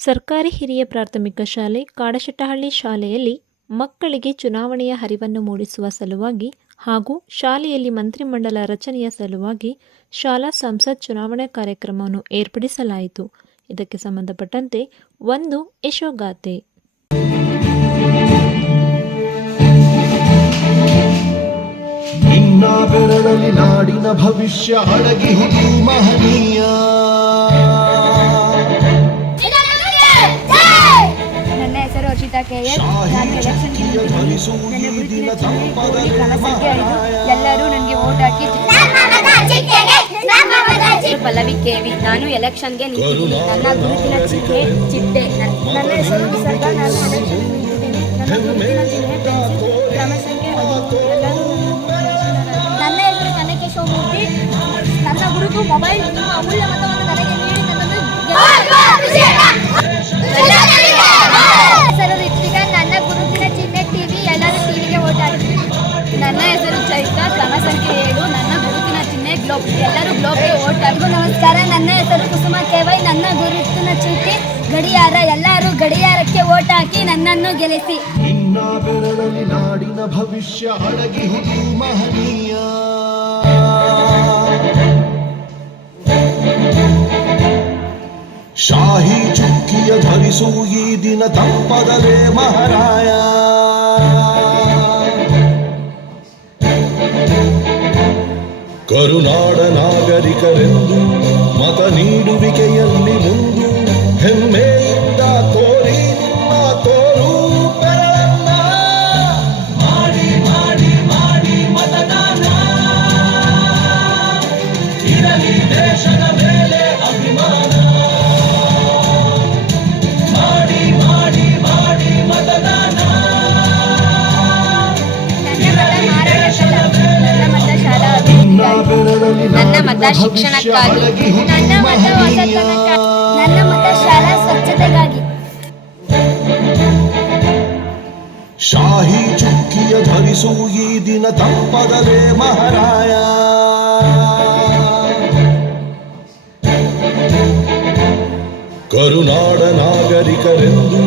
ಸರ್ಕಾರಿ ಹಿರಿಯ ಪ್ರಾಥಮಿಕ ಶಾಲೆ ಕಾಡಶೆಟ್ಟಹಳ್ಳಿ ಶಾಲೆಯಲ್ಲಿ ಮಕ್ಕಳಿಗೆ ಚುನಾವಣೆಯ ಅರಿವನ್ನು ಮೂಡಿಸುವ ಸಲುವಾಗಿ ಹಾಗೂ ಶಾಲೆಯಲ್ಲಿ ಮಂತ್ರಿಮಂಡಲ ರಚನೆಯ ಸಲುವಾಗಿ ಶಾಲಾ ಸಂಸತ್ ಚುನಾವಣಾ ಕಾರ್ಯಕ್ರಮವನ್ನು ಏರ್ಪಡಿಸಲಾಯಿತು. ಇದಕ್ಕೆ ಸಂಬಂಧಪಟ್ಟಂತೆ ಒಂದು ಯಶೋಗಾಥೆ. ನಿನ್ನ ಬೆರಳಲ್ಲಿ ನಾಡಿನ ಭವಿಷ್ಯ ಅಡಗಿಹುದು ಮಹನೀಯ. ನನ್ನ ಹೆಸರು ಹರ್ಷಿತಾ KS. ನಾನು ಎಲೆಕ್ಷನ್ಗೆ ಎಲ್ಲರೂ ನನಗೆ ವೋಟ್ ಹಾಕಿ. ಪಲ್ಲವಿ KV. ನಾನು ಎಲೆಕ್ಷನ್ಗೆ ನಿಂತಿದ್ದೀನಿ. ನನ್ನ ಗುರುತಿನ ಚಿಟ್ಟೆ. ನನ್ನ ಹೆಸರು ವಿಸರ್ಗ. ನಾನು ಎಲೆಕ್ಷನ್ ನಿಂತಿದ್ದೀನಿ. ನನ್ನ ಗುರುತಿನ ಚಿಹ್ನೆ ಪೆನ್ಸಿಲ್. ಕ್ರಮ ಸಂಖ್ಯೆ 10. ನನ್ನ ಹೆಸರು ಕನಕೇಶವಮೂರ್ತಿ. ನನ್ನ ಗುರುತು ಮೊಬೈಲ್. ನಿಮ್ಮ ಅಮೂಲ್ಯ ಮತವನ್ನು ನನಗೆ ನೀಡಿ ನನ್ನನ್ನು ಹೆಸರು ರಿತ್ವಿಕಾ. ನನ್ನ ಗುರುತಿನ ಚಿಹ್ನೆ TV. ಎಲ್ಲರೂ ಟಿವಿಗೆ ವೋಟ್ ಹಾಕಿ. ನನ್ನ ಹೆಸರು ಚೈತ್ರ. ಕ್ರಮ ಸಂಖ್ಯೆ 7. ನನ್ನ ಗುರುತಿನ ಚಿಹ್ನೆ ಗ್ಲೋಬ್. ಎಲ್ಲರೂ ಗ್ಲೋಬ್ಗೆ ವೋಟ್ ಹಾಕಿ. ನಮಸ್ಕಾರ. ನನ್ನ ಹೆಸರು ಕುಸುಮ KY. ನನ್ನ ಗುರುತಿನ ಚೀಟಿ ಗಡಿಯಾರ. ಎಲ್ಲರೂ ಗಡಿಯಾರಕ್ಕೆ ವೋಟ್ ಹಾಕಿ ನನ್ನನ್ನು ಗೆಲ್ಲಿಸಿ. ನಿನ್ನ ಬೆರಳಲ್ಲಿ ನಾಡಿನ ಭವಿಷ್ಯ ಅಡಗಿಹುದು ಮಹನೀಯ. ಶಾಹಿ ಚುಕ್ಕಿಯ ಧರಿಸು ಈ ದಿನ ತಪ್ಪದಲೇ ಮಹಾರಾಯ. ಕರುನಾಡ ನಾಗರಿಕರೆಂದು ಮತ ನೀಡುವಿಕೆಯಲ್ಲಿ ಮುಂದು ಹೆಮ್ಮೆಯಿಂದ ತೋರಿ ನಿಮ್ಮ ತೋರು ಬೆರಳನ್ನ ಮಾಡಿ ಮಾಡಿ ಮಾಡಿ ಮತದಾನ. ಇರಲಿ ದೇಶದ ಮೇಲೆ ಅಭಿಮಾನ. ಮಾಡಿ ಮಾಡಿ ಮಾಡಿ ಮತದಾನ. ನನ್ನ ಮತ ಶಿಕ್ಷಣಕ್ಕಾಗಿ. ನನ್ನ ಮತ ಹೊಸತನಕ್ಕಾಗಿ. ನನ್ನ ಮತ ಶಾಲಾ ಸ್ವಚ್ಛತೆಗಾಗಿ. ಶಾಹಿ ಚುಕ್ಕಿಯ ಧರಿಸು ಈ ದಿನ ತಪ್ಪದಲೇ ಮಹಾರಾಯ. ಕರುನಾಡ ನಾಗರಿಕರೆಂದು